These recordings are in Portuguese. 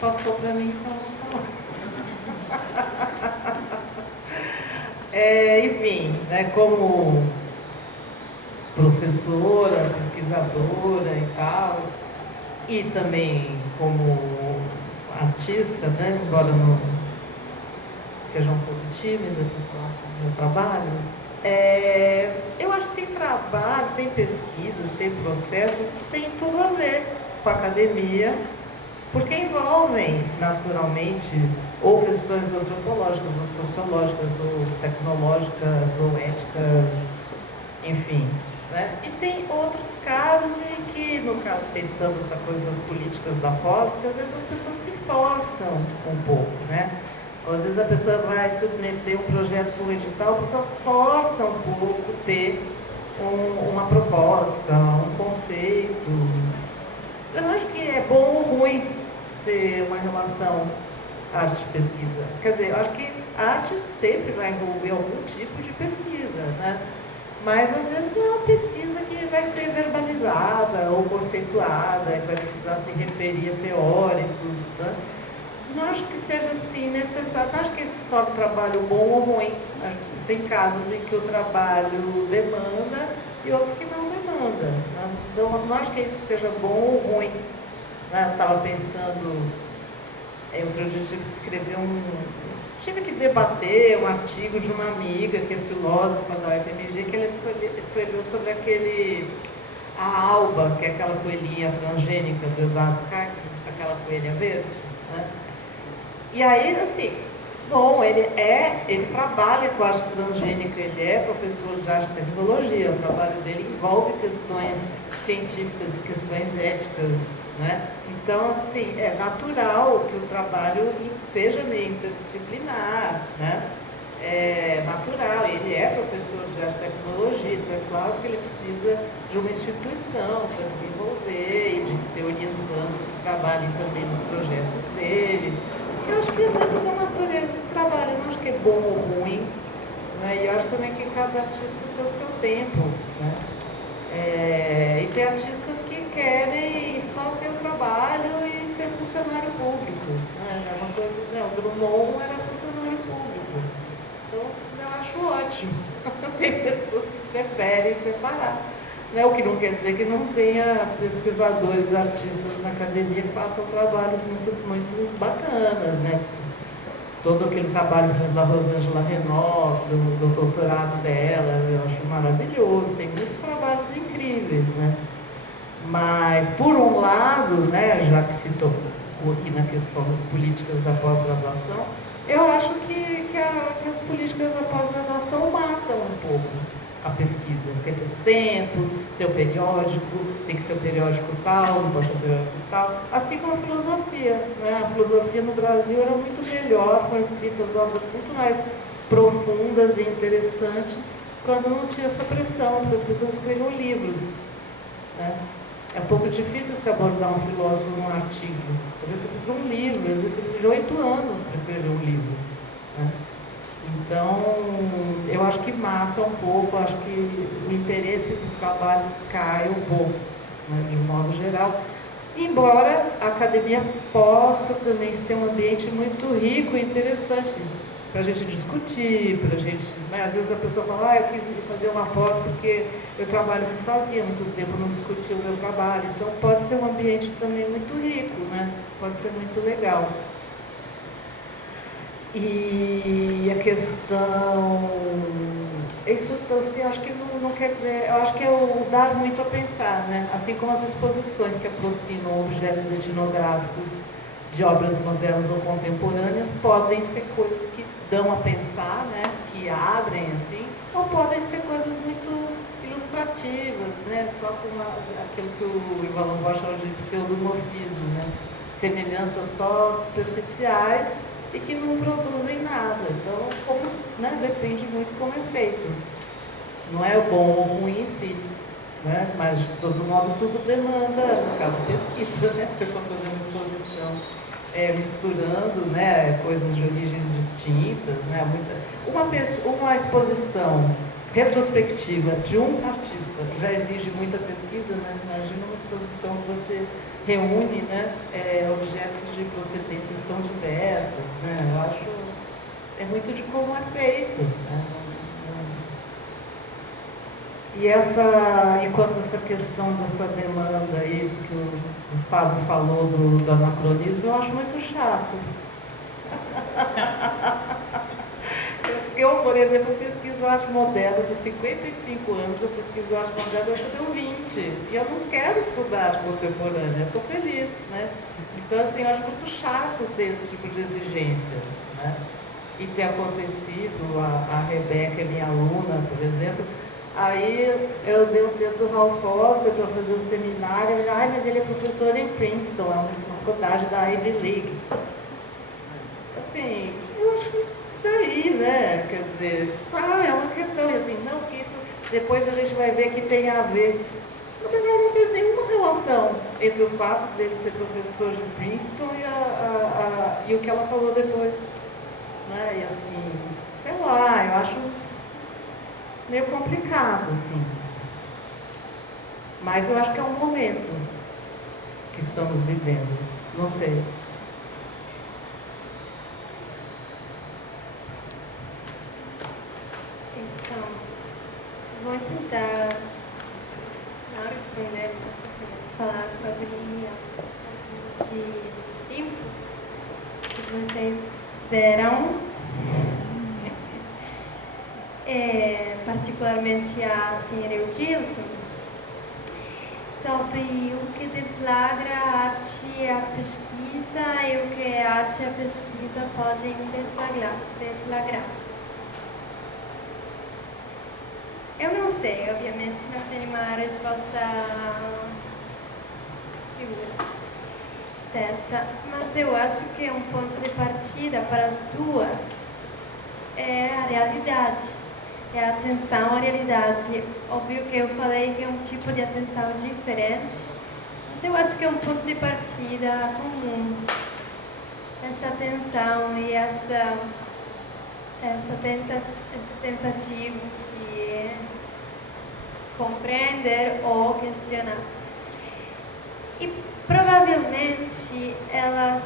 passou para mim e falou. Enfim, né, como professora, pesquisadora e tal, e também como artista, né, embora não seja um pouco tímida para falar sobre o meu trabalho, eu acho que tem trabalhos, tem pesquisas, tem processos que têm tudo a ver com a academia, porque envolvem, naturalmente, ou questões antropológicas, ou sociológicas, ou tecnológicas, ou éticas, enfim. Né? E tem outros casos em que, no caso, pensando essa coisa das políticas da pós, que às vezes as pessoas se forçam um pouco, né? Ou às vezes a pessoa vai submeter um projeto para um edital, a pessoa força um pouco ter uma proposta, um conceito. Eu acho que é bom ou ruim ser uma relação arte-pesquisa. Quer dizer, eu acho que a arte sempre vai envolver algum tipo de pesquisa, né? Mas às vezes não é uma pesquisa que vai ser verbalizada ou conceituada, que vai precisar se referir a teóricos, né? Não acho que seja assim necessário, não acho que isso torne o trabalho bom ou ruim. Tem casos em que o trabalho demanda e outros que não demanda. Né? Então, não acho que isso seja bom ou ruim. Né? Eu estava pensando, outro dia eu tive que escrever tive que debater um artigo de uma amiga que é filósofa da UFMG, que ela escreveu sobre a Alba, que é aquela coelhinha transgênica do Eduardo Kac, aquela coelha verde, né? E aí, assim, bom, ele trabalha com arte transgênica, ele é professor de arte e tecnologia, o trabalho dele envolve questões científicas e questões éticas, né? Então, assim, é natural que o trabalho seja meio interdisciplinar, né? É natural, ele é professor de arte e tecnologia, então é claro que ele precisa de uma instituição para desenvolver e de teorias humanas que trabalhem também nos projetos dele. Eu acho que é muito da natureza do trabalho, eu não acho que é bom ou ruim, né? E eu acho também que cada artista tem o seu tempo, né? E tem artistas que querem só ter o trabalho e ser funcionário público, né? É uma coisa, né? O Drummond era funcionário público, então eu acho ótimo. Tem pessoas que preferem separar. Né? O que não quer dizer que não tenha pesquisadores, artistas na academia que façam trabalhos muito, muito bacanas, né? Todo aquele trabalho, por exemplo, da Rosângela Renault, do doutorado dela, eu acho maravilhoso, tem muitos trabalhos incríveis, né? Mas, por um lado, né, já que se tocou aqui na questão das políticas da pós-graduação, eu acho que as políticas da pós-graduação matam um pouco a pesquisa, porque tem os tempos, tem o periódico, tem que ser o periódico tal, não pode ser o periódico tal, assim como a filosofia, né? A filosofia no Brasil era muito melhor, com escritas obras muito mais profundas e interessantes, quando não tinha essa pressão, porque as pessoas escreviam livros, né? É um pouco difícil se abordar um filósofo num artigo, talvez você precisa de um livro, às vezes você precisa de 8 anos para escrever um livro, né? Então, eu acho que mata um pouco, acho que o interesse dos trabalhos cai um pouco, né, de um modo geral. Embora a academia possa também ser um ambiente muito rico e interessante para a gente discutir, para a gente, né, às vezes a pessoa fala, eu quis fazer uma pós porque eu trabalho muito sozinha, muito tempo não discuti o meu trabalho. Então, pode ser um ambiente também muito rico, né? Pode ser muito legal. E a questão, isso assim, acho que não quer dizer, eu acho que é o dar muito a pensar, né? Assim como as exposições que aproximam objetos etnográficos de obras modernas ou contemporâneas, podem ser coisas que dão a pensar, né? Que abrem assim, ou podem ser coisas muito ilustrativas, né? Só com aquilo que o Ivan Lomborg chama de pseudomorfismo, né? Semelhanças só superficiais e que não produzem nada. Então, né, depende muito como é feito. Não é bom ou ruim em si, né? Mas de todo modo tudo demanda, no caso pesquisa, né? Você está fazendo exposição misturando, né, coisas de origens distintas, né? Uma exposição retrospectiva de um artista já exige muita pesquisa, né? Imagina uma exposição que você reúne, né, objetos de procedência muito de como é feito, né? E quanto a essa questão dessa demanda aí que o Gustavo falou do anacronismo, eu acho muito chato. Eu, por exemplo, pesquiso arte moderna de 55 anos, eu pesquiso arte moderna, eu tenho 20, e eu não quero estudar arte contemporânea, eu estou feliz, né? Então, assim, eu acho muito chato ter esse tipo de exigência, né? E ter acontecido, a Rebeca é minha aluna, por exemplo, aí eu dei um texto do Ralph Foster para fazer o seminário, mas ele é professor em Princeton, é uma faculdade da Ivy League. Assim, eu acho que daí, né? Quer dizer, é uma questão, e assim, não que isso depois a gente vai ver que tem a ver. Mas ela não fez nenhuma relação entre o fato dele ser professor de Princeton e o que ela falou depois. Né? E assim, sei lá, eu acho meio complicado, assim. Mas eu acho que é um momento que estamos vivendo. Não sei. Então, vou tentar não responder, falar sobre os 5 que vocês deram, particularmente a senhora Eudilton, sobre o que deflagra a arte e a pesquisa e o que a arte e a pesquisa podem deflagrar. Eu não sei, obviamente não tenho uma resposta segura, certa, mas eu acho que um ponto de partida para as duas é a realidade, é a atenção à realidade. Óbvio que eu falei que é um tipo de atenção diferente, mas eu acho que é um ponto de partida comum, essa atenção e essa tentativa de compreender ou questionar. E provavelmente elas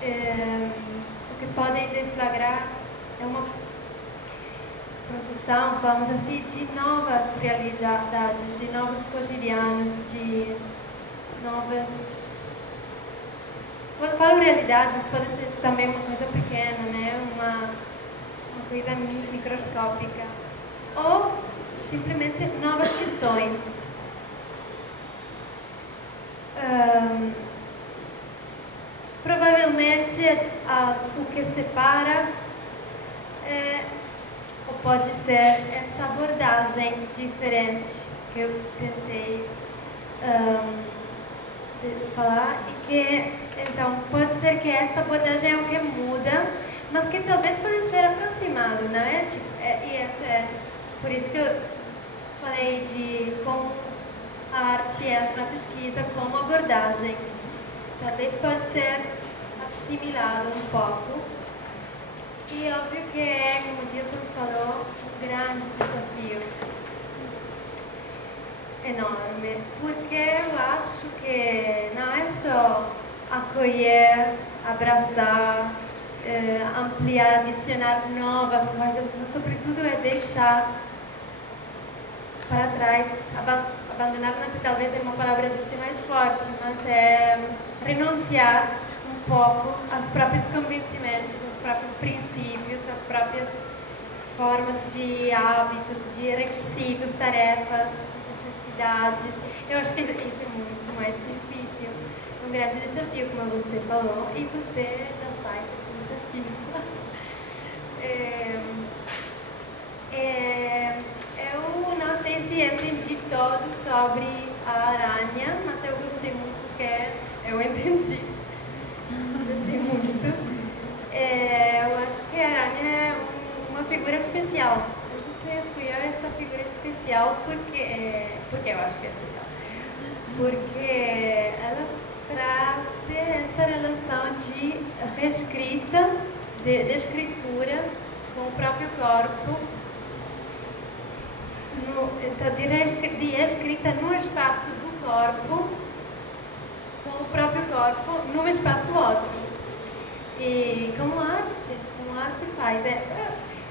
o que podem deflagrar é uma produção, vamos assim, de novas realidades, de novos cotidianos, de novas... Quando falo realidades, pode ser também uma coisa pequena, né? Uma coisa microscópica. Ou simplesmente novas questões. Provavelmente o que separa ou pode ser essa abordagem diferente que eu tentei falar e que, então, pode ser que essa abordagem é o que muda, mas que talvez pode ser aproximado, né? E essa é por isso que eu falei de como a arte entra na pesquisa como abordagem. Talvez pode ser assimilado um pouco. E óbvio que é, como o Dilton falou, um grande desafio. Enorme. Porque eu acho que não é só acolher, abraçar, ampliar, adicionar novas coisas, mas sobretudo é deixar para trás, abandonar, mas talvez é uma palavra mais forte, mas é renunciar um pouco aos próprios convencimentos, aos próprios princípios, às próprias formas de hábitos, de requisitos, tarefas, necessidades. Eu acho que isso é muito mais difícil, um grande desafio, como você falou, e você já faz esse desafio. Eu não sei se entendi todo sobre a aranha, mas eu gostei muito porque eu entendi. Gostei muito. Eu acho que a aranha é uma figura especial. Você escolheu esta figura especial porque eu acho que é especial. Porque ela traz essa relação de reescrita, de escritura com o próprio corpo, de escrita no espaço do corpo, com o próprio corpo, num espaço outro. E como arte faz.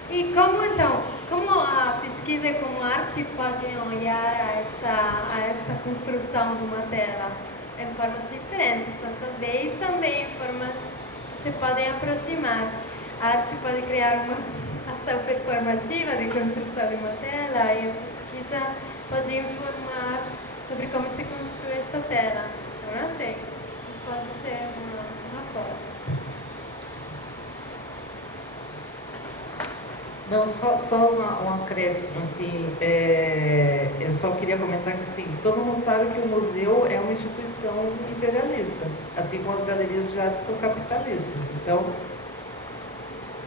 E como então, como a pesquisa como arte pode olhar a essa construção de uma tela em formas diferentes, mas talvez também em formas que se podem aproximar. A arte pode criar uma ação performativa de construção de uma tela e a pesquisa pode informar sobre como se construi esta tela. Eu não sei, mas pode ser uma forma. Não, só um acréscimo, assim, eu só queria comentar que, assim, todo mundo sabe que o museu é uma instituição imperialista, assim como as galerias de arte são capitalistas. Então,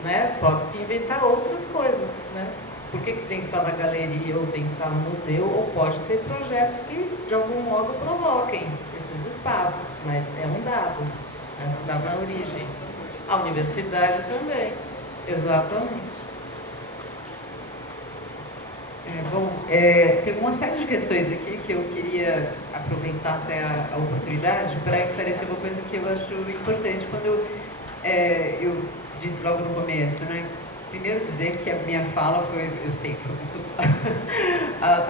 né, pode-se inventar outras coisas, né? Por que tem que estar na galeria ou tem que estar no museu, ou pode ter projetos que, de algum modo, provoquem esses espaços, mas é um dado, né? Dá na origem. A universidade também, exatamente. Tem uma série de questões aqui que eu queria aproveitar até a oportunidade para esclarecer uma coisa que eu acho importante. Quando eu disse logo no começo, né? Primeiro dizer que a minha fala foi, eu sei, foi muito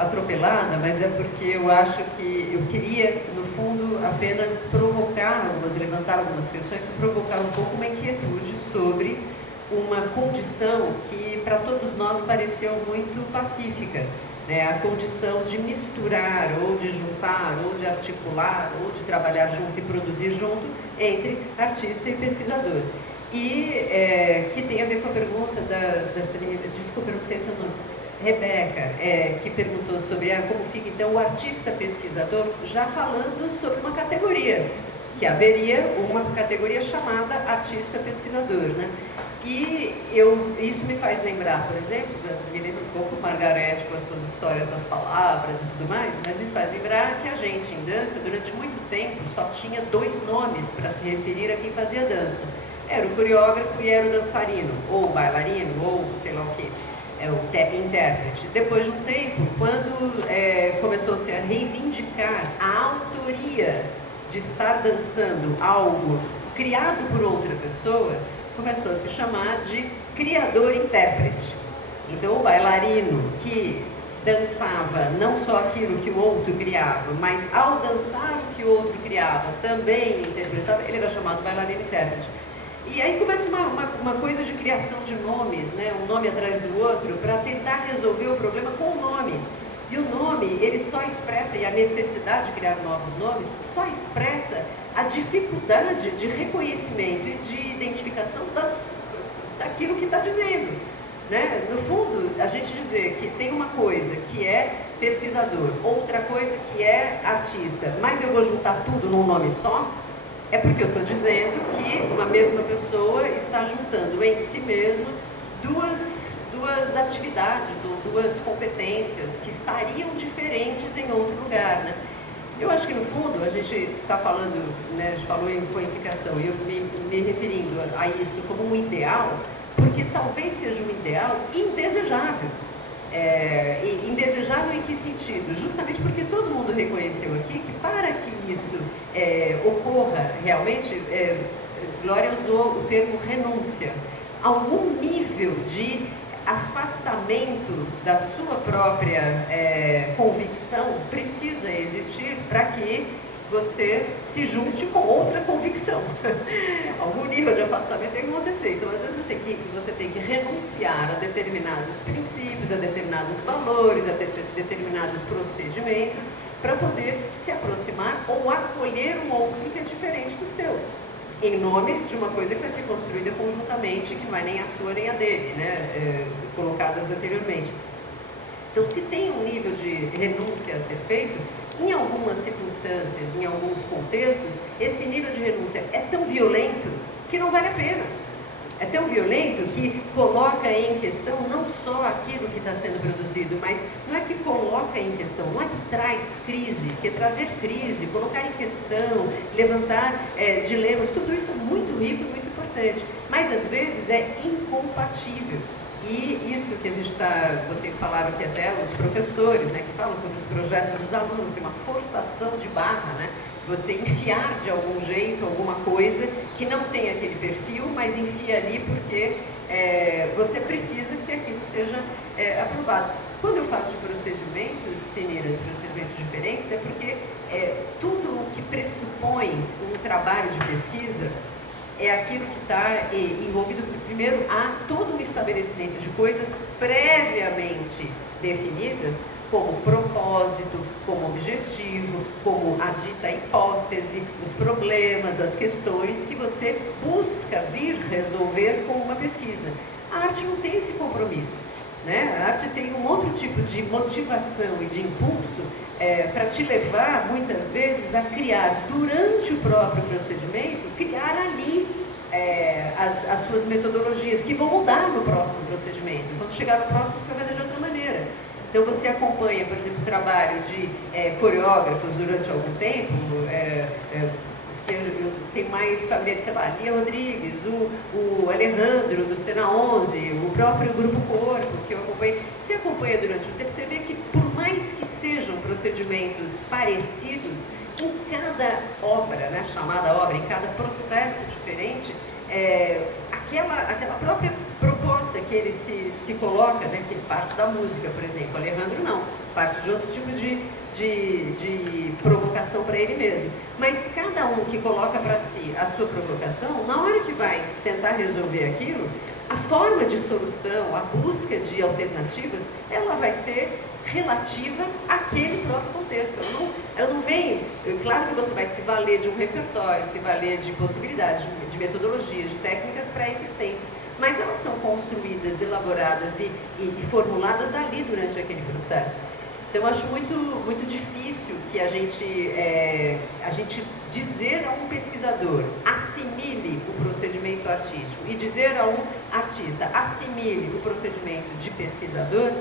atropelada, mas é porque eu acho que eu queria, no fundo, apenas levantar algumas questões para provocar um pouco uma inquietude sobre uma condição que para todos nós pareceu muito pacífica, né? A condição de misturar, ou de juntar, ou de articular, ou de trabalhar junto e produzir junto entre artista e pesquisador. E que tem a ver com a pergunta desculpa, eu não sei se é o nome, Rebeca, que perguntou sobre como fica então o artista pesquisador, já falando sobre uma categoria, que haveria uma categoria chamada artista pesquisador, né? E isso me faz lembrar, por exemplo, me lembra um pouco Margarete com as suas histórias das palavras e tudo mais, mas me faz lembrar que a gente em dança, durante muito tempo, só tinha 2 nomes para se referir a quem fazia dança. Era o coreógrafo e era o dançarino, ou o bailarino, ou sei lá o que, o intérprete. Depois de um tempo, quando começou-se a reivindicar a autoria de estar dançando algo criado por outra pessoa, começou a se chamar de criador-intérprete. Então, o bailarino que dançava não só aquilo que o outro criava, mas ao dançar o que o outro criava, também interpretava, ele era chamado bailarino-intérprete. E aí começa uma coisa de criação de nomes, né? Um nome atrás do outro, para tentar resolver o problema com o nome. E o nome, ele só expressa, e a necessidade de criar novos nomes, só expressa a dificuldade de reconhecimento e de identificação daquilo que está dizendo, né? No fundo, a gente dizer que tem uma coisa que é pesquisador, outra coisa que é artista, mas eu vou juntar tudo num nome só, é porque eu estou dizendo que uma mesma pessoa está juntando em si mesmo duas atividades ou 2 competências que estariam diferentes em outro lugar, né? Eu acho que no fundo a gente está falando, né, a gente falou em codificação, e eu me referindo a isso como um ideal, porque talvez seja um ideal indesejável. Indesejável em que sentido? Justamente porque todo mundo reconheceu aqui que para que isso ocorra realmente, Glória usou o termo renúncia, algum nível de afastamento da sua própria convicção precisa existir para que você se junte com outra convicção. Algum nível de afastamento tem que acontecer. Então, às vezes, você tem que renunciar a determinados princípios, a determinados valores, a determinados procedimentos, para poder se aproximar ou acolher um outro que é diferente do seu, em nome de uma coisa que vai ser construída conjuntamente, que não é nem a sua nem a dele, né? Colocadas anteriormente. Então, se tem um nível de renúncia a ser feito, em algumas circunstâncias, em alguns contextos, esse nível de renúncia é tão violento que não vale a pena. É tão violento que coloca em questão não só aquilo que está sendo produzido, mas não é que coloca em questão, não é que traz crise, porque trazer crise, colocar em questão, levantar dilemas, tudo isso é muito rico e muito importante, mas às vezes é incompatível. E isso que vocês falaram aqui até, os professores, né, que falam sobre os projetos dos alunos, tem uma forçação de barra, né, Você enfiar de algum jeito alguma coisa que não tem aquele perfil, mas enfia ali porque você precisa que aquilo seja aprovado. Quando eu falo de procedimentos, Sinira, de procedimentos diferentes, é porque tudo o que pressupõe um trabalho de pesquisa é aquilo que está envolvido, primeiro, há todo um estabelecimento de coisas previamente definidas, como propósito, como objetivo, como a dita hipótese, os problemas, as questões que você busca vir resolver com uma pesquisa. A arte não tem esse compromisso, né? A arte tem um outro tipo de motivação e de impulso para te levar, muitas vezes, a criar, durante o próprio procedimento, criar ali as suas metodologias, que vão mudar no próximo procedimento. Quando chegar no próximo, você vai fazer de outra maneira. Então, você acompanha, por exemplo, o trabalho de coreógrafos durante algum tempo, que eu tenho mais familiar, sei lá, Lia Rodrigues, o Alejandro do Cena 11, o próprio Grupo Corpo, que eu acompanho. Você acompanha durante o tempo, você vê que, por mais que sejam procedimentos parecidos, em cada obra, né, chamada obra, em cada processo diferente, aquela própria proposta que ele se coloca, né, que parte da música, por exemplo, Alejandro não, parte de outro tipo de provocação para ele mesmo. Mas cada um que coloca para si a sua provocação, na hora que vai tentar resolver aquilo, a forma de solução, a busca de alternativas, ela vai ser relativa àquele próprio contexto. Ela não vem... Claro que você vai se valer de um repertório, se valer de possibilidades, de metodologias, de técnicas pré-existentes, mas elas são construídas, elaboradas e formuladas ali durante aquele processo. Então, eu acho muito difícil que a gente dizer a um pesquisador, assimile o procedimento artístico, e dizer a um artista, assimile o procedimento de pesquisador,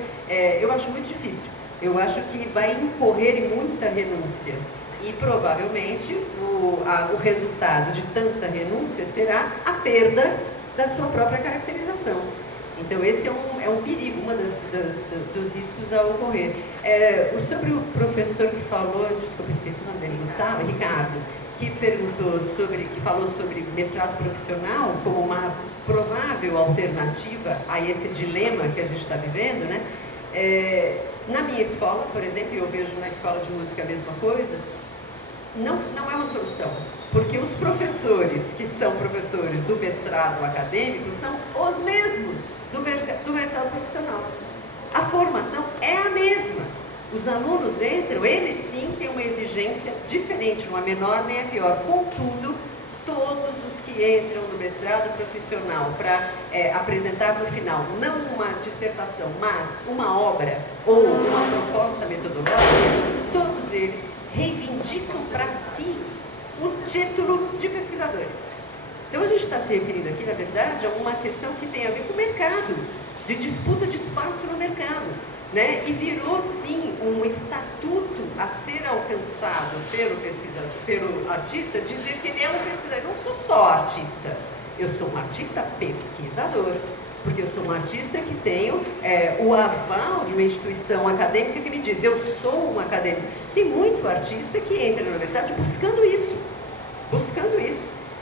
eu acho muito difícil. Eu acho que vai incorrer em muita renúncia. E, provavelmente, o resultado de tanta renúncia será a perda da sua própria caracterização. Então, esse é um perigo, dos riscos a ocorrer. Sobre o professor que falou, desculpa, esqueci o nome dele, Gustavo, Ricardo, que falou sobre mestrado profissional como uma provável alternativa a esse dilema que a gente está vivendo, né? Na minha escola, por exemplo, e eu vejo na escola de música a mesma coisa, não é uma solução, porque os professores que são professores do mestrado acadêmico são os mesmos do mestrado profissional. A formação é a mesma. Os alunos entram, eles sim têm uma exigência diferente, não é menor nem é pior. Contudo, todos os que entram no mestrado profissional para apresentar no final, não uma dissertação, mas uma obra ou uma proposta metodológica, todos eles reivindicam para si o título de pesquisadores. Então, a gente está se referindo aqui, na verdade, a uma questão que tem a ver com o mercado, de disputa de espaço no mercado, né? E virou, sim, um estatuto a ser alcançado pelo pesquisador, pelo artista, dizer que ele é um pesquisador. Eu não sou só artista, eu sou um artista pesquisador, porque eu sou um artista que tenho o aval de uma instituição acadêmica que me diz, eu sou um acadêmico. Tem muito artista que entra na universidade buscando isso.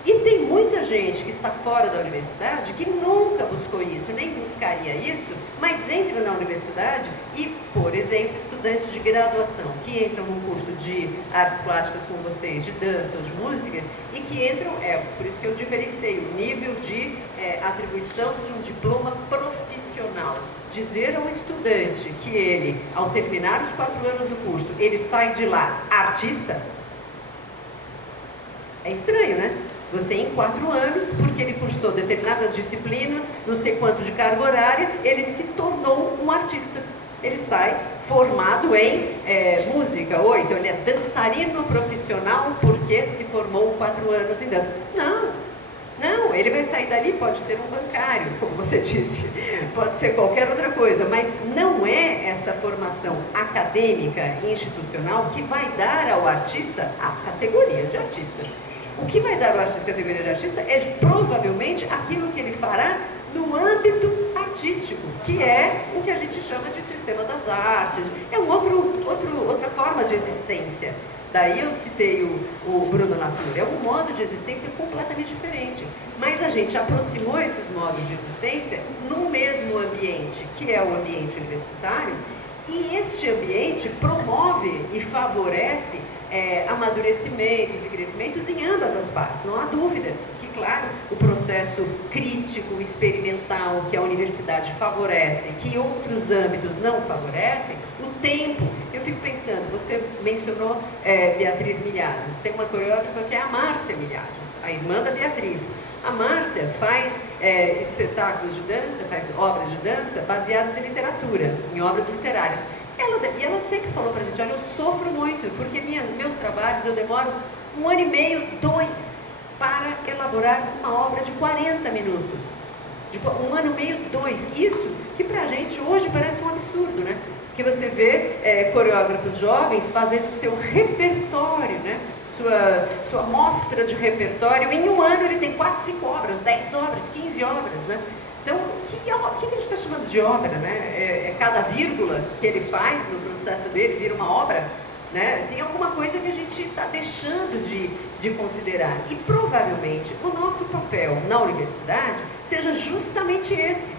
E tem muita gente que está fora da universidade que nunca buscou isso, nem buscaria isso, mas entra na universidade e, por exemplo, estudantes de graduação que entram num curso de artes plásticas como vocês, de dança ou de música, e que entram, por isso que eu diferenciei o nível de atribuição de um diploma profissional. Dizer ao estudante que ele, ao terminar os 4 anos do curso, ele sai de lá artista, é estranho, né? Você, em 4 anos, porque ele cursou determinadas disciplinas, não sei quanto de carga horária, ele se tornou um artista. Ele sai formado em música, ou então ele é dançarino profissional porque se formou 4 anos em dança. Não, ele vai sair dali, pode ser um bancário, como você disse, pode ser qualquer outra coisa, mas não é esta formação acadêmica e institucional que vai dar ao artista a categoria de artista. O que vai dar ao artista a categoria de artista é provavelmente aquilo que ele fará no âmbito artístico, que é o que a gente chama de sistema das artes, é outra forma de existência. Daí eu citei o Bruno Latour. É um modo de existência completamente diferente. Mas a gente aproximou esses modos de existência no mesmo ambiente, que é o ambiente universitário, e este ambiente promove e favorece amadurecimentos e crescimentos em ambas as partes. Não há dúvida que, claro, o processo crítico, experimental que a universidade favorece, que outros âmbitos não favorecem, o tempo. Eu fico pensando, você mencionou Beatriz Milhazes, tem uma coreógrafa que é a Márcia Milhazes, a irmã da Beatriz. A Márcia faz espetáculos de dança, faz obras de dança baseadas em literatura, em obras literárias. E ela sempre falou pra gente, olha, eu sofro muito, porque meus trabalhos eu demoro 1 ano e meio, 2, para elaborar uma obra de 40 minutos. De 1 ano e meio, 2. Isso que pra gente hoje parece um absurdo, né? Porque você vê coreógrafos jovens fazendo seu repertório, né? Sua mostra de repertório, em 1 ano ele tem 4, 5 obras, 10 obras, 15 obras, né? Então, o que a gente está chamando de obra, né? Cada vírgula que ele faz no processo dele vira uma obra, né? Tem alguma coisa que a gente está deixando de considerar. E provavelmente o nosso papel na universidade seja justamente esse.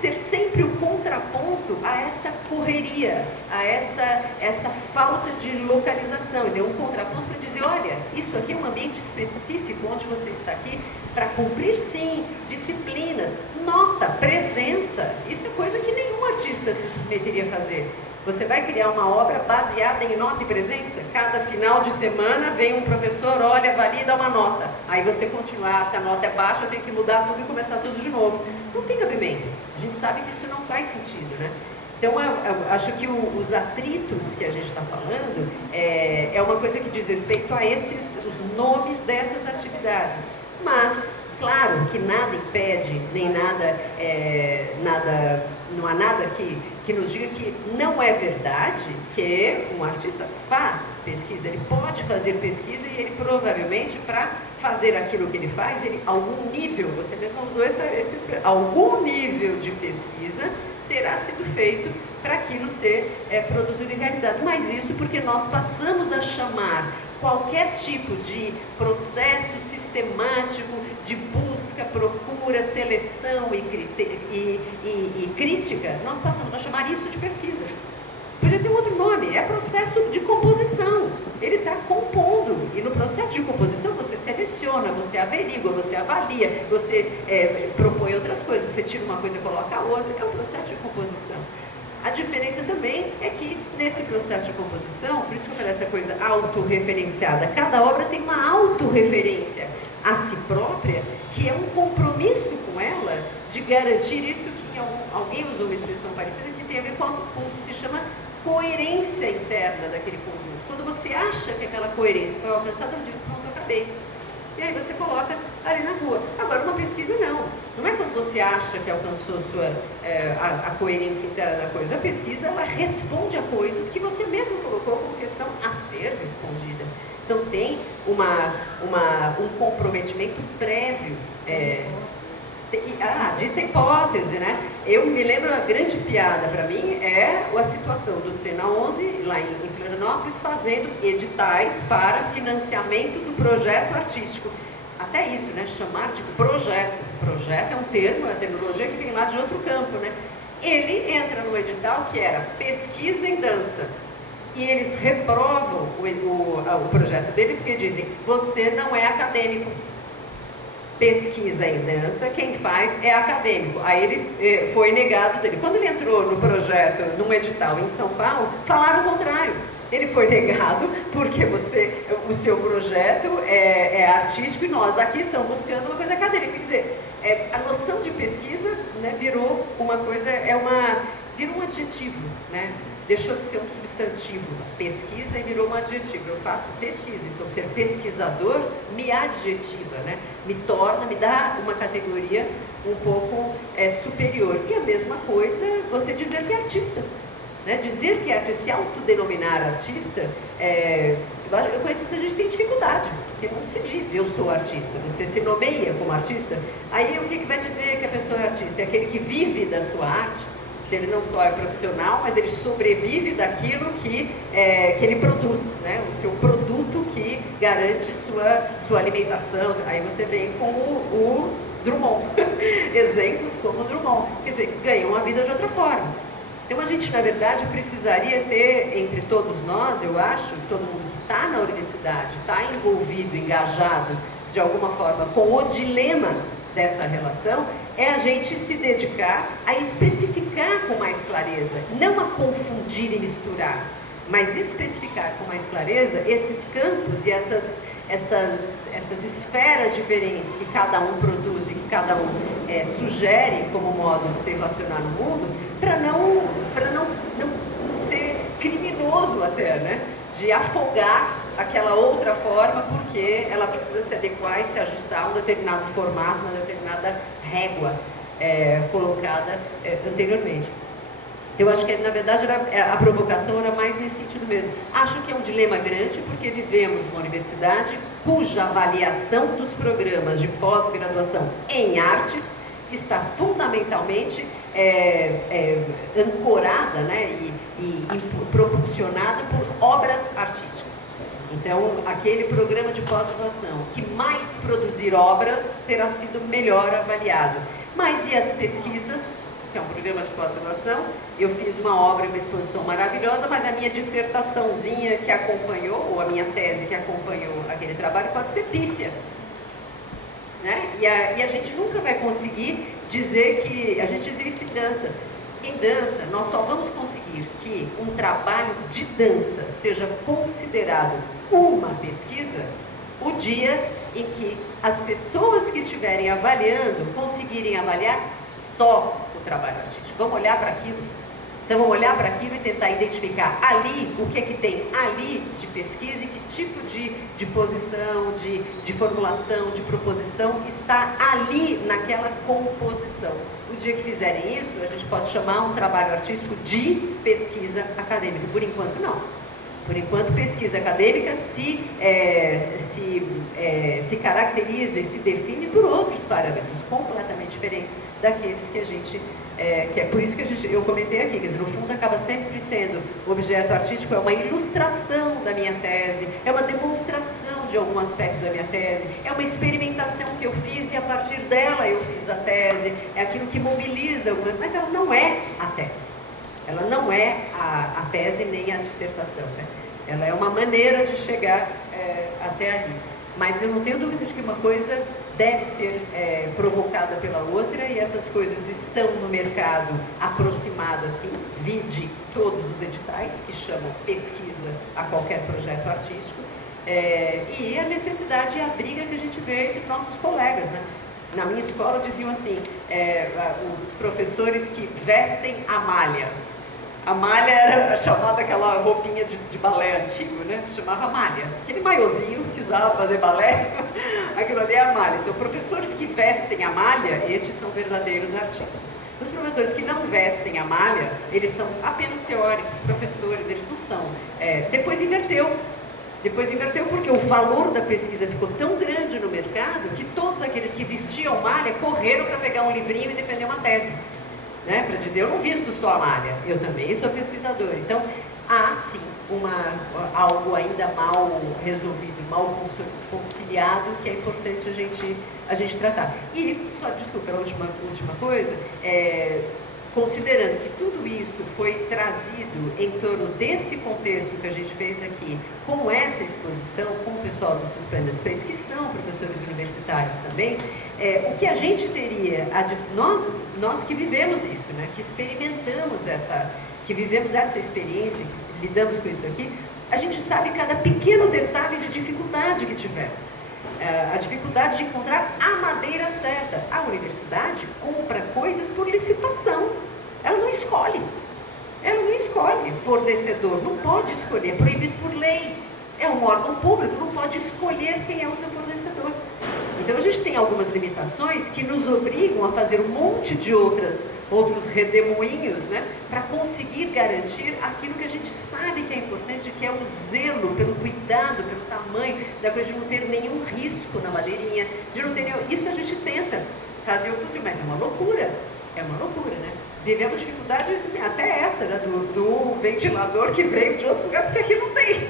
Ser sempre o contraponto a essa correria, a essa falta de localização. Então, um contraponto para dizer, olha, isso aqui é um ambiente específico onde você está aqui para cumprir, sim, disciplinas, nota, presença. Isso é coisa que nenhum artista se submeteria a fazer. Você vai criar uma obra baseada em nota e presença? Cada final de semana vem um professor, olha, avalia e dá uma nota. Aí você continuar, se a nota é baixa, eu tenho que mudar tudo e começar tudo de novo. Não tem cabimento. A gente sabe que isso não faz sentido, né? Então, eu acho que os atritos que a gente está falando é uma coisa que diz respeito a os nomes dessas atividades. Mas, claro que nada impede, nem não há nada que nos diga que não é verdade que um artista faz pesquisa. Ele pode fazer pesquisa e ele provavelmente, para fazer aquilo que ele faz, algum nível, você mesmo usou algum nível de pesquisa terá sido feito para aquilo ser produzido e realizado. Mas isso porque nós passamos a chamar qualquer tipo de processo sistemático de busca, procura, seleção e crítica, nós passamos a chamar isso de pesquisa. Podia ter um outro nome, é processo de composição. Ele está compondo, e no processo de composição você seleciona, você averigua, você avalia, você propõe outras coisas, você tira uma coisa e coloca a outra, é um processo de composição. A diferença também é que nesse processo de composição, por isso que eu falei essa coisa autorreferenciada, cada obra tem uma autorreferência a si própria, que é um compromisso com ela de garantir isso que alguém usou uma expressão parecida, que tem a ver com o que se chama coerência interna daquele conjunto. Quando você acha que aquela coerência foi alcançada, você diz, pronto, acabei. E aí você coloca ali na rua. Agora, uma pesquisa não. Não é quando você acha que alcançou a coerência interna da coisa. A pesquisa, ela responde a coisas que você mesmo colocou como questão a ser respondida. Então, tem um comprometimento prévio. Dita hipótese, né? Eu me lembro, a grande piada para mim é a situação do Sena 11, lá em Florianópolis, fazendo editais para financiamento do projeto artístico. Até isso, né? Chamar de projeto. Projeto é um termo, é a terminologia que vem lá de outro campo, né? Ele entra no edital que era pesquisa em dança. E eles reprovam o projeto dele porque dizem, você não é acadêmico. Pesquisa em dança, quem faz é acadêmico. Aí ele foi negado dele. Quando ele entrou no projeto, num edital em São Paulo, falaram o contrário. Ele foi negado porque o seu projeto é artístico e nós aqui estamos buscando uma coisa acadêmica. Quer dizer, a noção de pesquisa, né, virou uma coisa, virou um adjetivo, né? Deixou de ser um substantivo, pesquisa, e virou um adjetivo. Eu faço pesquisa, então ser pesquisador me adjetiva, né? Me dá uma categoria um pouco superior. E a mesma coisa você dizer que é artista, né? Dizer que é artista, se autodenominar artista, eu conheço muita gente que tem dificuldade, porque não se diz eu sou artista, você se nomeia como artista, aí o que vai dizer que a pessoa é artista? É aquele que vive da sua arte, Então, ele não só é profissional, mas ele sobrevive daquilo que ele produz, né? O seu produto que garante sua alimentação. Aí você vem com o Drummond, exemplos como o Drummond, quer dizer, ganham a vida de outra forma. Então a gente, na verdade, precisaria ter, entre todos nós, eu acho, todo mundo que está na universidade, está envolvido, engajado, de alguma forma, com o dilema dessa relação, é a gente se dedicar a especificar com mais clareza, não a confundir e misturar, mas especificar com mais clareza esses campos e essas esferas diferentes que cada um produz e que cada um sugere como modo de se relacionar no mundo, para não ser criminoso até, né? De afogar aquela outra forma porque ela precisa se adequar e se ajustar a um determinado formato, uma determinada régua colocada anteriormente. Eu acho que, na verdade, a provocação era mais nesse sentido mesmo. Acho que é um dilema grande, porque vivemos uma universidade cuja avaliação dos programas de pós-graduação em artes está fundamentalmente ancorada, né, e propulsionada por obras artísticas. Então, aquele programa de pós-graduação que mais produzir obras terá sido melhor avaliado. Mas e as pesquisas? Esse é um programa de pós-graduação, eu fiz uma obra, uma exposição maravilhosa, mas a minha dissertaçãozinha que acompanhou, ou a minha tese que acompanhou aquele trabalho, pode ser pífia. Né? E a gente nunca vai conseguir dizer que... A gente dizia isso em dança. Em dança, nós só vamos conseguir que um trabalho de dança seja considerado uma pesquisa o dia em que as pessoas que estiverem avaliando conseguirem avaliar só o trabalho artístico. Vamos olhar para aquilo. Então, vamos olhar para aquilo e tentar identificar ali o que é que tem ali de pesquisa e que tipo de posição, de formulação, de proposição está ali naquela composição. O dia que fizerem isso, a gente pode chamar um trabalho artístico de pesquisa acadêmica. Por enquanto, não. Por enquanto, pesquisa acadêmica se caracteriza e se define por outros parâmetros completamente diferentes daqueles que a gente... que é por isso que eu comentei aqui, quer dizer, no fundo acaba sempre sendo o objeto artístico, é uma ilustração da minha tese, é uma demonstração de algum aspecto da minha tese, é uma experimentação que eu fiz e a partir dela eu fiz a tese, é aquilo que mobiliza, mas ela não é a tese. Ela não é a tese nem a dissertação, né? Ela é uma maneira de chegar até ali. Mas eu não tenho dúvida de que uma coisa deve ser provocada pela outra e essas coisas estão no mercado aproximadas, sim, vide todos os editais que chamam pesquisa a qualquer projeto artístico e a necessidade e a briga que a gente vê entre nossos colegas, né? Na minha escola diziam assim, os professores que vestem a malha. A malha era chamada aquela roupinha de balé antigo, né? Chamava malha. Aquele maiozinho que usava para fazer balé, aquilo ali é a malha. Então, professores que vestem a malha, estes são verdadeiros artistas. Os professores que não vestem a malha, eles são apenas teóricos, professores, eles não são. Depois inverteu porque o valor da pesquisa ficou tão grande no mercado que todos aqueles que vestiam malha correram para pegar um livrinho e defender uma tese. Né, para dizer, eu não visto só a malha, eu também sou pesquisador. Então, há sim algo ainda mal resolvido, mal conciliado, que é importante a gente tratar. E, só, desculpa, a última coisa, considerando que tudo isso foi trazido em torno desse contexto que a gente fez aqui, com essa exposição, com o pessoal do Suspended Space, que são professores universitários também, o que a gente teria, nós que vivemos isso, né, que experimentamos que vivemos essa experiência, que lidamos com isso aqui, a gente sabe cada pequeno detalhe de dificuldade que tivemos. A dificuldade de encontrar a madeira certa. A universidade compra coisas por licitação. Ela não escolhe. Ela não escolhe fornecedor. Não pode escolher. É proibido por lei. É um órgão público. Não pode escolher quem é o seu fornecedor. Então a gente tem algumas limitações que nos obrigam a fazer um monte de outros redemoinhos, né, para conseguir garantir aquilo que a gente sabe que é importante, que é o zelo pelo cuidado, pelo tamanho, da coisa de não ter nenhum risco na madeirinha, de não ter nenhum... Isso a gente tenta fazer o possível, mas é uma loucura, né? vivemos dificuldades, até essa, né, do ventilador que veio de outro lugar, porque aqui não tem.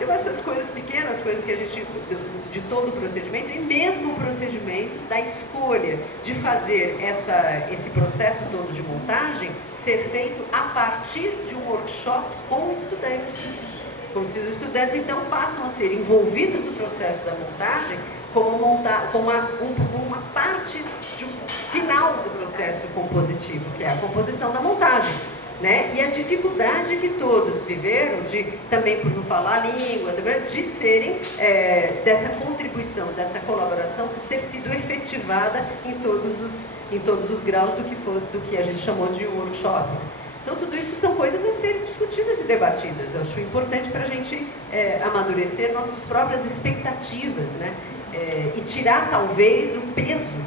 Então essas coisas pequenas, coisas que a gente, de todo o procedimento, e mesmo o procedimento da escolha de fazer esse processo todo de montagem ser feito a partir de um workshop com estudantes. Como se os estudantes então passam a ser envolvidos no processo da montagem como uma parte de um final do processo compositivo, que é a composição da montagem, né? E a dificuldade que todos viveram, também por não falar a língua, de serem, dessa contribuição, dessa colaboração, ter sido efetivada em todos os graus do que a gente chamou de workshop. Então, tudo isso são coisas a serem discutidas e debatidas. Eu acho importante para a gente amadurecer nossas próprias expectativas, né? E tirar, talvez, o peso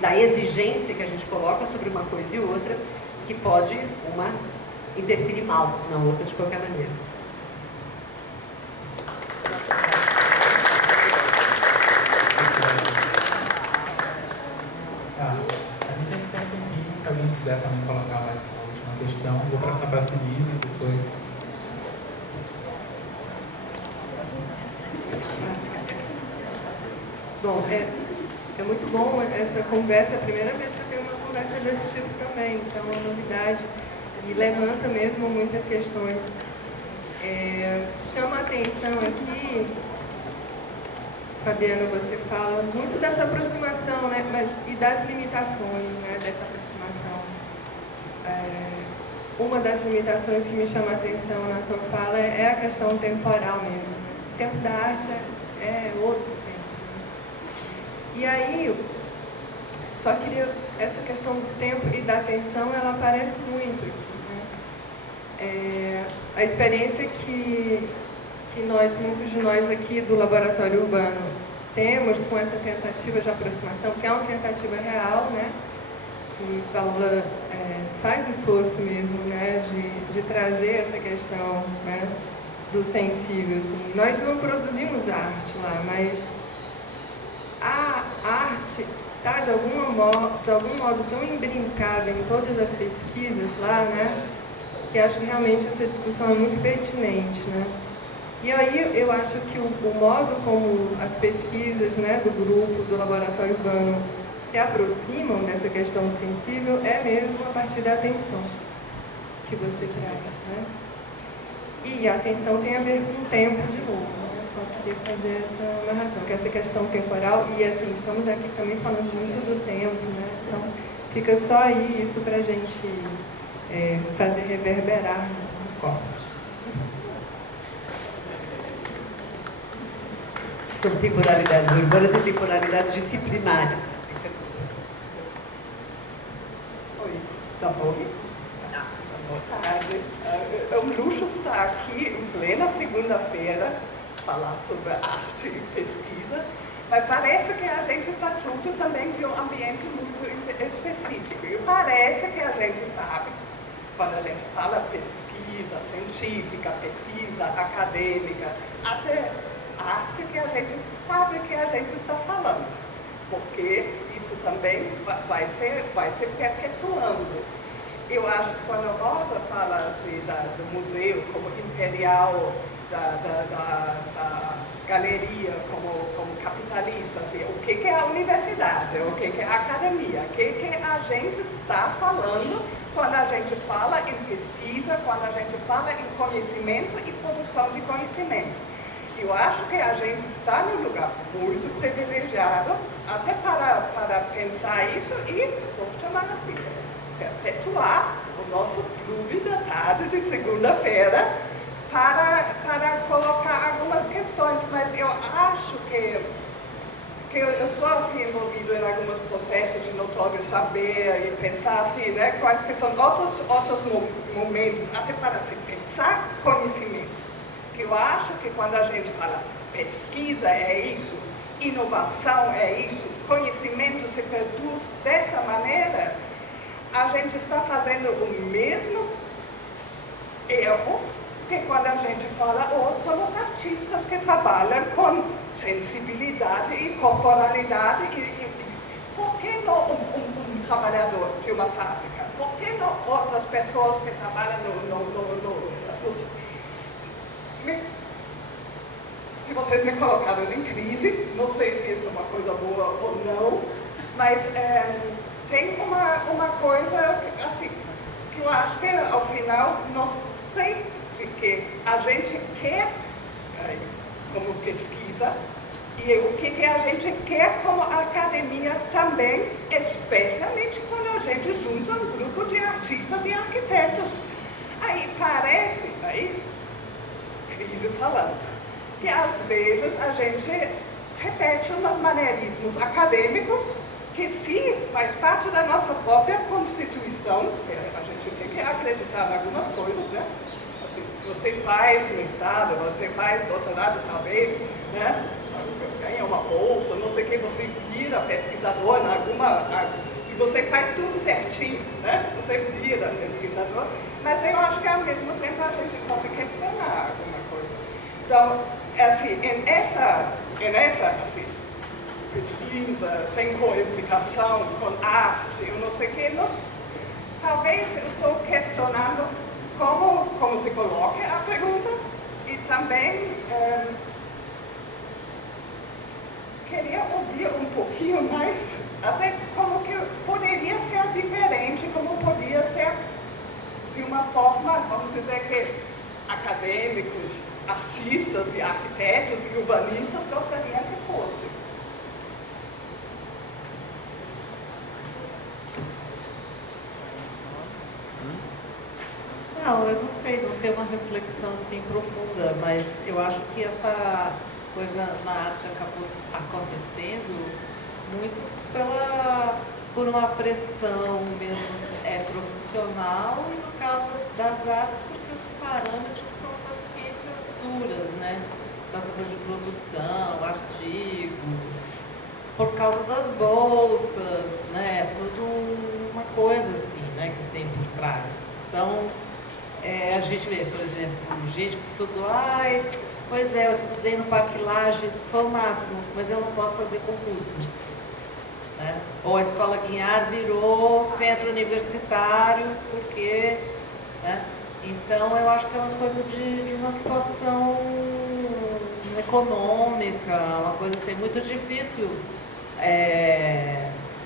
da exigência que a gente coloca sobre uma coisa e outra, que pode uma interferir mal na outra de qualquer maneira. Tá. A gente ainda tem um tempinho, se alguém quiser também colocar mais uma última questão, vou passar para a Celina e depois. Bom, é muito bom essa conversa, é a primeira vez que eu tenho uma conversa desse tipo também, então é uma novidade e levanta mesmo muitas questões. Chama a atenção aqui, Fabiana, você fala muito dessa aproximação, né, e das limitações, né, dessa aproximação. Uma das limitações que me chama a atenção na sua fala é a questão temporal mesmo. O tempo da arte é outro tempo. E aí, só queria, essa questão do tempo e da atenção, ela aparece muito aqui, né? A experiência que muitos de nós aqui do Laboratório Urbano temos com essa tentativa de aproximação, que é uma tentativa real, né? Que Paula faz o esforço mesmo, né, de trazer essa questão, né, do sensível. Assim. Nós não produzimos arte lá, mas a arte está de algum modo tão embrincada em todas as pesquisas lá, né, que acho que realmente essa discussão é muito pertinente, né. E aí eu acho que o modo como as pesquisas, né, do grupo, do Laboratório Urbano, se aproximam dessa questão sensível é mesmo a partir da atenção que você traz, né? E a atenção tem a ver com o tempo de novo, né? Só queria fazer essa narração, que essa questão temporal, e assim, estamos aqui também falando muito do tempo, né? Então, fica só aí isso para a gente fazer reverberar nos corpos. São temporalidades urbanas e temporalidades disciplinares. Tá bom? Boa tarde. É um luxo estar aqui em plena segunda-feira, falar sobre arte e pesquisa, mas parece que a gente está junto também de um ambiente muito específico. E parece que a gente sabe, quando a gente fala pesquisa científica, pesquisa acadêmica, até arte, que a gente sabe que a gente está falando, porque isso também vai ser perpetuando. Eu acho que quando a Rosa fala assim, do museu como imperial, da galeria como capitalista, assim, o que é a universidade, o que é a academia, o que a gente está falando quando a gente fala em pesquisa, quando a gente fala em conhecimento e produção de conhecimento. Eu acho que a gente está num lugar muito privilegiado até para pensar isso e, vou chamar assim, perpetuar o nosso clube da tarde de segunda-feira para colocar algumas questões, mas eu acho que eu estou assim envolvido em alguns processos de notório saber e pensar assim, né, quais que são outros momentos até para se pensar conhecimento. Eu acho que quando a gente fala pesquisa é isso, inovação é isso, conhecimento se produz dessa maneira, a gente está fazendo o mesmo erro que quando a gente fala, são os artistas que trabalham com sensibilidade e corporalidade. Por que não um trabalhador de uma fábrica? por que não outras pessoas que trabalham se vocês me colocaram em crise, não sei se isso é uma coisa boa ou não, mas tem uma coisa assim, que eu acho que ao final, não sei que a gente quer como pesquisa e o que a gente quer como academia também, especialmente quando a gente junta um grupo de artistas e arquitetos. Aí parece, crise falando, que às vezes a gente repete uns maneirismos acadêmicos que se faz parte da nossa própria Constituição, a gente tem que acreditar em algumas coisas, né? Assim, se você faz mestrado, você faz doutorado talvez, né? Ganha uma bolsa, não sei o que, você vira pesquisador em se você faz tudo certinho, né? Você vira pesquisador, mas eu acho que ao mesmo tempo a gente pode questionar alguma coisa. Então, assim, em essa assim, pesquisa, tem implicação com arte, eu não sei o que, talvez eu estou questionando como se coloca a pergunta e também queria ouvir um pouquinho mais, até como que poderia ser diferente, como poderia ser de uma forma, vamos dizer que acadêmicos, artistas e arquitetos e urbanistas gostariam que fosse. Não, eu não sei, não tem uma reflexão assim profunda, mas eu acho que essa coisa na arte acabou acontecendo muito por uma pressão mesmo profissional e no caso das artes porque os parâmetros são das ciências duras, né? Essa coisa de produção, artigo, por causa das bolsas, né? Tudo uma coisa assim, né? Que tem por trás. Então, a gente vê, por exemplo, gente que estudou, pois é, eu estudei no Parque Lage, foi o máximo, mas eu não posso fazer concurso. Né? Ou a Escola Guinhar virou centro universitário, porque... Né? Então, eu acho que é uma coisa de uma situação econômica, uma coisa assim, muito difícil.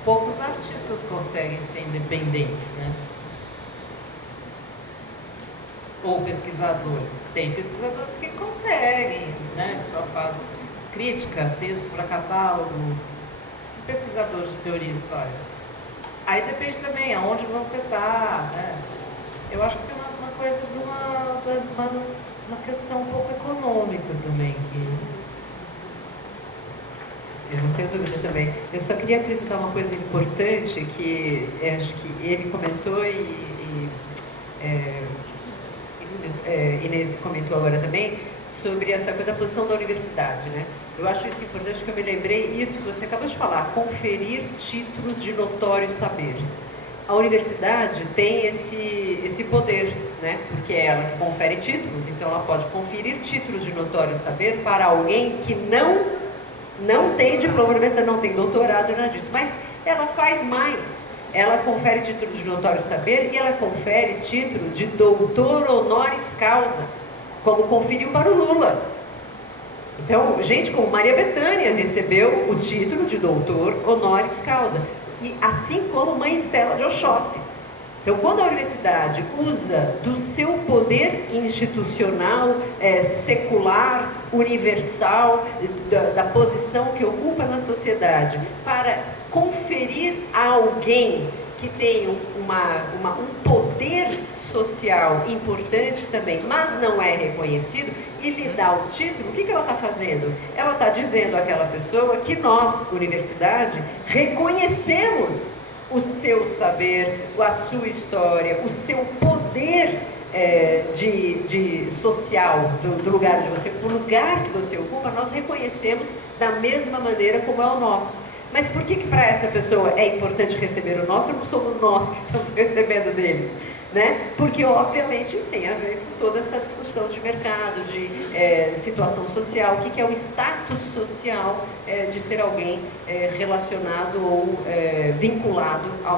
Poucos artistas conseguem ser independentes, né? Ou pesquisadores. Tem pesquisadores que conseguem, né? Só faz crítica, texto para catálogo, pesquisadores de teoria histórica. Aí depende também aonde você está, né? Eu acho que tem uma coisa de uma questão um pouco econômica também. Eu não tenho dúvida também. Eu só queria acrescentar uma coisa importante que acho que ele comentou Inês comentou agora também, sobre essa coisa, a posição da universidade, né? Eu acho isso importante, que eu me lembrei, isso que você acabou de falar, conferir títulos de notório saber. A universidade tem esse poder, né? Porque é ela que confere títulos, então ela pode conferir títulos de notório saber para alguém que não tem diploma universitário, não tem doutorado, nada disso, mas ela faz mais. Ela confere título de notório saber e ela confere título de doutor honoris causa, como conferiu para o Lula. Então, gente como Maria Bethânia recebeu o título de doutor honoris causa, e assim como Mãe Estela de Oxóssi. Então, quando a universidade usa do seu poder institucional, secular, universal, da posição que ocupa na sociedade, para conferir a alguém que tem um poder social importante também, mas não é reconhecido, e lhe dá o título, o que ela está fazendo? Ela está dizendo àquela pessoa que nós, universidade, reconhecemos o seu saber, a sua história, o seu poder de social do lugar onde você, o lugar que você ocupa, nós reconhecemos da mesma maneira como é o nosso. Mas por que para essa pessoa é importante receber o nosso, ou somos nós que estamos recebendo deles? né? Porque, obviamente, tem a ver com toda essa discussão de mercado, de situação social, o que é o status social de ser alguém relacionado ou vinculado a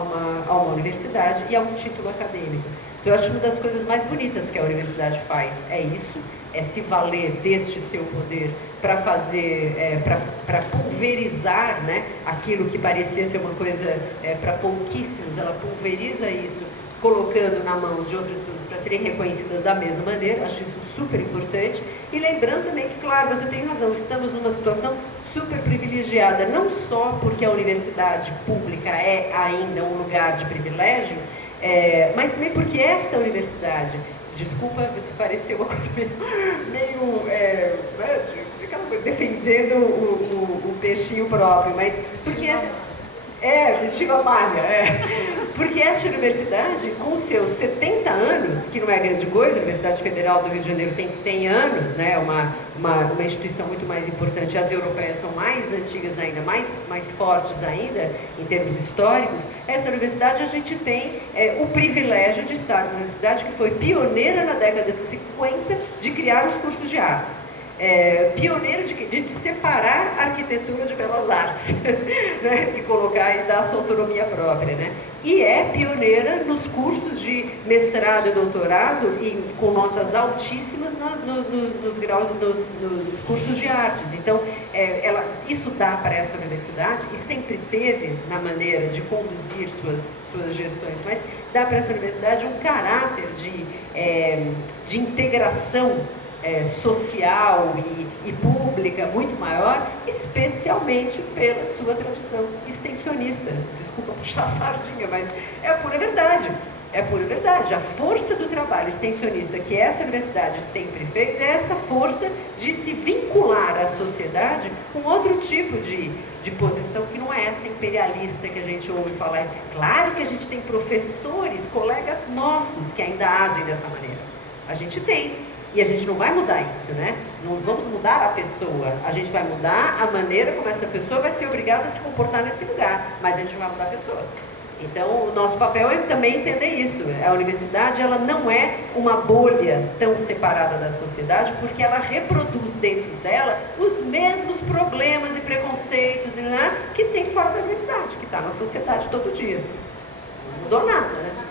uma universidade e a um título acadêmico. Então, eu acho que uma das coisas mais bonitas que a universidade faz é isso, é se valer deste seu poder para fazer, para pulverizar, né, aquilo que parecia ser uma coisa para pouquíssimos, ela pulveriza isso, colocando na mão de outras pessoas para serem reconhecidas da mesma maneira. Acho isso super importante. E lembrando também que, claro, você tem razão, estamos numa situação super privilegiada, não só porque a universidade pública é ainda um lugar de privilégio, mas também porque esta universidade, desculpa se pareceu uma coisa meio defendendo o peixinho próprio, mas porque vestindo a malha, porque esta universidade, com seus 70 anos, que não é grande coisa, a Universidade Federal do Rio de Janeiro tem 100 anos, né, uma instituição muito mais importante, as europeias são mais antigas ainda, mais fortes ainda, em termos históricos. Essa universidade, a gente tem o privilégio de estar numa universidade que foi pioneira na década de 50 de criar os cursos de artes. Pioneira de separar a arquitetura de belas artes, né? E colocar e dar a sua autonomia própria, né? E é pioneira nos cursos de mestrado e doutorado com notas altíssimas nos graus, nos cursos de artes. Então, isso dá para essa universidade, e sempre teve na maneira de conduzir suas gestões, mas dá para essa universidade um caráter de integração social e pública muito maior, especialmente pela sua tradição extensionista. Desculpa puxar a sardinha, mas é a pura verdade. É a pura verdade. A força do trabalho extensionista que essa universidade sempre fez é essa força de se vincular à sociedade com outro tipo de posição que não é essa imperialista que a gente ouve falar. Claro que a gente tem professores, colegas nossos que ainda agem dessa maneira. A gente tem. E a gente não vai mudar isso, né? Não vamos mudar a pessoa, a gente vai mudar a maneira como essa pessoa vai ser obrigada a se comportar nesse lugar, mas a gente não vai mudar a pessoa. Então, o nosso papel é também entender isso. A universidade, ela não é uma bolha tão separada da sociedade, porque ela reproduz dentro dela os mesmos problemas e preconceitos, né, que tem fora da universidade, que está na sociedade todo dia. Não mudou nada, né?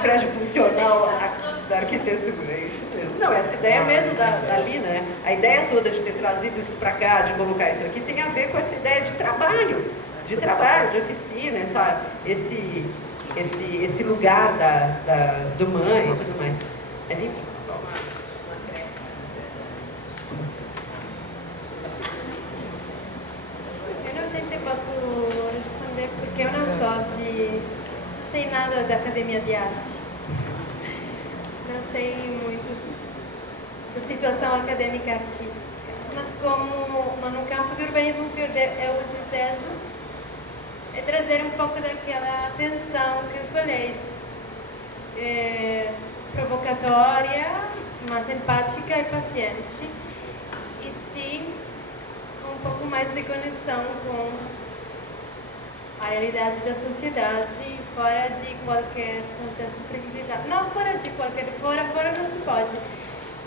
Prédio funcional da arquitetura, é isso mesmo. Não, essa ideia mesmo dali, né? A ideia toda de ter trazido isso para cá, de colocar isso aqui, tem a ver com essa ideia de trabalho, de oficina, esse lugar do mãe e tudo mais. Mas enfim, só uma cresce nessa ideia. Eu não sei se posso responder, porque eu não sei nada da academia de arte. Não sei muito da situação acadêmica artística. Mas no campo do urbanismo, o que eu desejo é trazer um pouco daquela atenção que eu falei. Provocatória, mas empática e paciente. E sim, um pouco mais de conexão com a realidade da sociedade, fora de qualquer contexto privilegiado. Não fora de qualquer... Fora não se pode.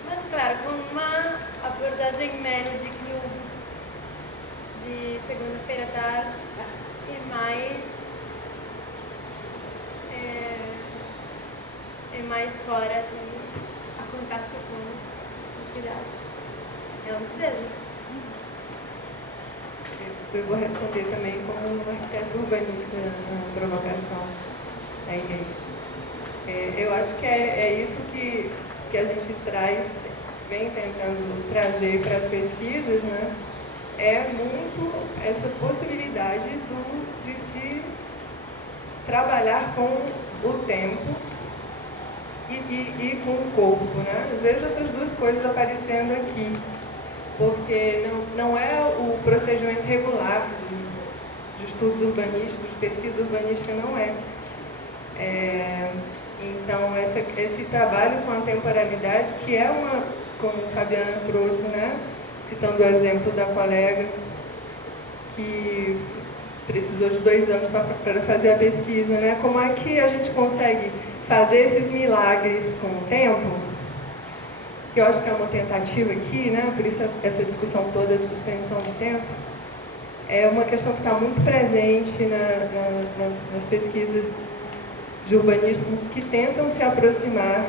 Mas, claro, com uma abordagem menos de clube, de segunda-feira à tarde, e mais fora a contato com a sociedade. É um desejo. Eu vou responder também como um arquiteto urbanista na provocação. Eu acho que é isso que a gente vem tentando trazer para as pesquisas, né? É muito essa possibilidade de se trabalhar com o tempo e com o corpo, né? Eu vejo essas duas coisas aparecendo aqui, porque não é o procedimento regular de estudos urbanísticos, de pesquisa urbanística, não é. Então, esse trabalho com a temporalidade, que é como a Fabiana trouxe, né? Citando o exemplo da colega, que precisou de 2 anos para fazer a pesquisa, né? Como é que a gente consegue fazer esses milagres com o tempo? Que eu acho que é uma tentativa aqui, né? Por isso essa discussão toda de suspensão do tempo. É uma questão que está muito presente nas pesquisas de urbanismo que tentam se aproximar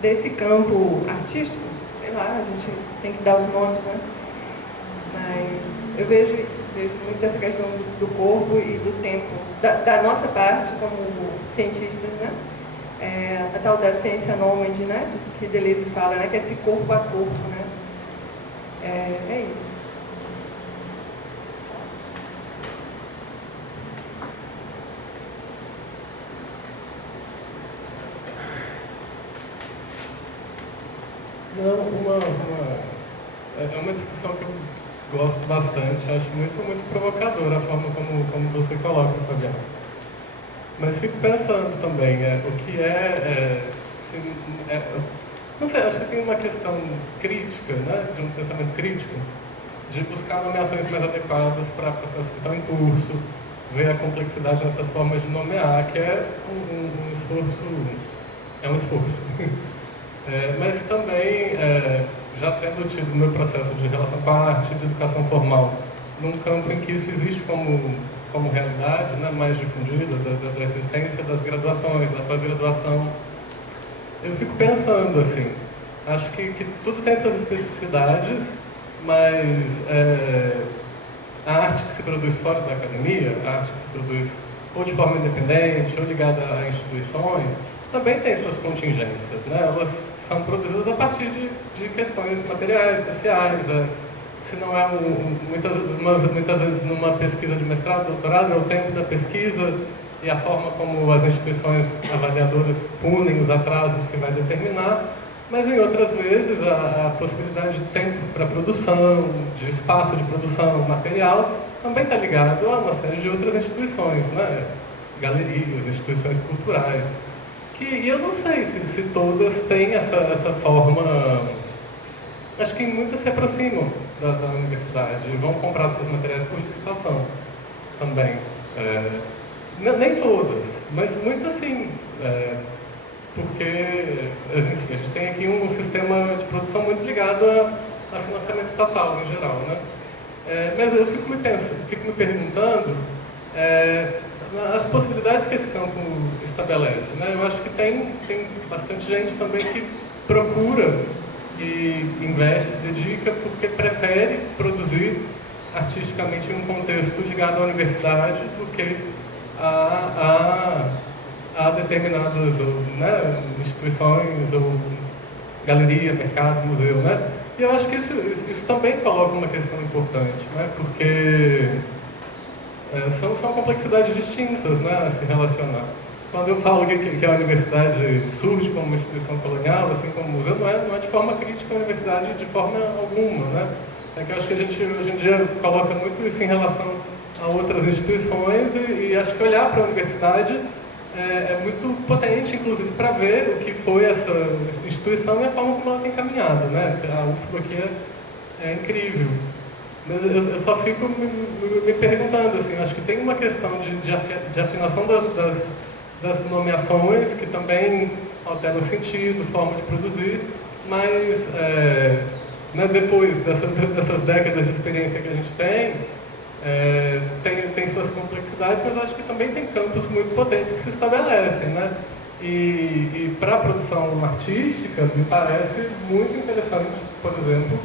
desse campo artístico. Sei lá, a gente tem que dar os nomes, né? Mas eu vejo muito essa questão do corpo e do tempo, da nossa parte como cientistas, né? A tal da ciência nômade, né? Que Deleuze fala, né? Que é esse corpo a corpo, né? É isso. Não, é uma discussão que eu gosto bastante, acho muito provocadora a forma como você coloca, Fabiano. Mas fico pensando também, o que não sei, acho que tem uma questão crítica, né, de um pensamento crítico, de buscar nomeações mais adequadas para processos que estão em curso, ver a complexidade nessas formas de nomear, que é um esforço. Mas também, já tendo tido o meu processo de relação com a arte, de educação formal, num campo em que isso existe como realidade, né, mais difundida, da existência das graduações, da pós-graduação, eu fico pensando assim, acho que tudo tem suas especificidades, mas a arte que se produz fora da academia, a arte que se produz ou de forma independente, ou ligada a instituições, também tem suas contingências, né? Elas são produzidas a partir de questões materiais, sociais. Se não é muitas vezes numa pesquisa de mestrado, doutorado, é o tempo da pesquisa e a forma como as instituições avaliadoras punem os atrasos que vai determinar, mas em outras vezes a possibilidade de tempo para produção, de espaço de produção, material, também está ligado a uma série de outras instituições, né? Galerias, instituições culturais. E eu não sei se todas têm essa forma. Acho que muitas se aproximam da universidade e vão comprar seus materiais por licitação também. Nem todas, mas muitas sim. Porque, enfim, a gente tem aqui um sistema de produção muito ligado a financiamento estatal em geral, né? Mas eu fico me perguntando as possibilidades que esse campo estabelece, né? Eu acho que tem bastante gente também que procura e investe, dedica, porque prefere produzir artisticamente em um contexto ligado à universidade do que a determinadas instituições ou galeria, mercado, museu, né? E eu acho que isso também coloca uma questão importante, né? Porque são complexidades distintas, né, a se relacionar. Quando eu falo que a universidade surge como uma instituição colonial, assim como o museu, não é de forma crítica a universidade de forma alguma, né? É que eu acho que a gente hoje em dia coloca muito isso em relação a outras instituições e acho que olhar para a universidade é muito potente, inclusive, para ver o que foi essa instituição e a forma como ela tem caminhado, né? A UFBA aqui é incrível. Eu só fico me perguntando, assim, acho que tem uma questão de afinação das nomeações, que também alteram o sentido, forma de produzir, mas né, depois dessas décadas de experiência que a gente tem suas complexidades, mas acho que também tem campos muito potentes que se estabelecem, né? E para a produção artística, me parece muito interessante, por exemplo,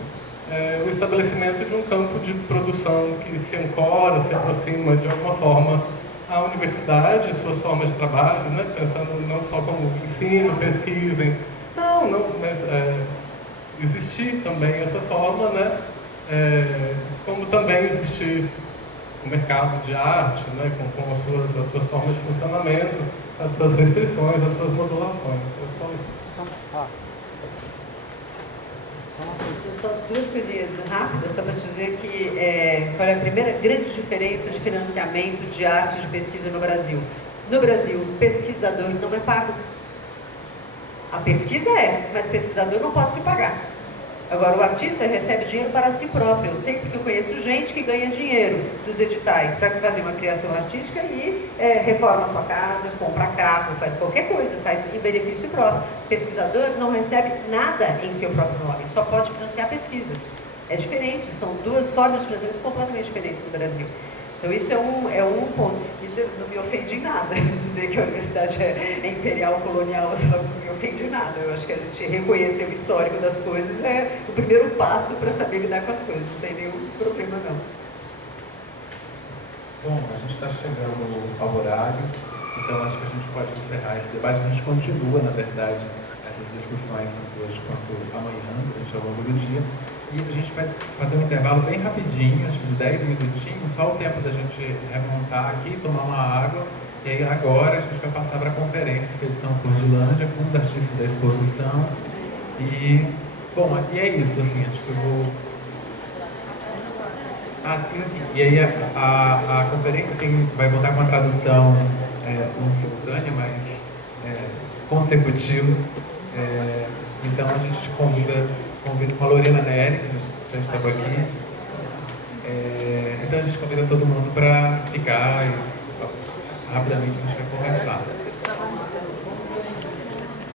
o estabelecimento de um campo de produção que se ancora, se aproxima de alguma forma à universidade, suas formas de trabalho, né? Pensando não só como ensino, pesquisa, mas existir também essa forma, né? Como também existir o mercado de arte, né? Com as suas formas de funcionamento, as suas restrições, as suas modulações. Só duas coisinhas rápidas, só para te dizer que qual é a primeira grande diferença de financiamento de arte de pesquisa no Brasil. No Brasil, pesquisador não é pago. A pesquisa mas pesquisador não pode se pagar. Agora, o artista recebe dinheiro para si próprio. Eu sei porque eu conheço gente que ganha dinheiro dos editais para fazer uma criação artística e reforma a sua casa, compra carro, faz qualquer coisa, faz em benefício próprio. O pesquisador não recebe nada em seu próprio nome, só pode financiar a pesquisa. É diferente, são duas formas de financiamento completamente diferentes no Brasil. Então isso é um ponto. Eu não me ofendi em nada dizer que a universidade é imperial, colonial, não me ofendi em nada. Eu acho que a gente reconhecer o histórico das coisas é o primeiro passo para saber lidar com as coisas. Não tem nenhum problema, não. Bom, a gente está chegando ao horário, então acho que a gente pode encerrar esse debate. A gente continua, na verdade, essas discussões tanto hoje quanto amanhã, durante ao longo do dia. E a gente vai fazer um intervalo bem rapidinho, acho que de 10 minutinhos, só o tempo da gente remontar aqui, tomar uma água. E aí agora a gente vai passar para a conferência de Expedição Cordilândia com os artistas da exposição. E, bom, e é isso, assim, acho que eu vou... E aí a conferência vai voltar com a tradução não simultânea, mas consecutiva. Então a gente convido com a Lorena Neri, que já estava aqui. Então a gente convida todo mundo para ficar e rapidamente a gente vai conversar.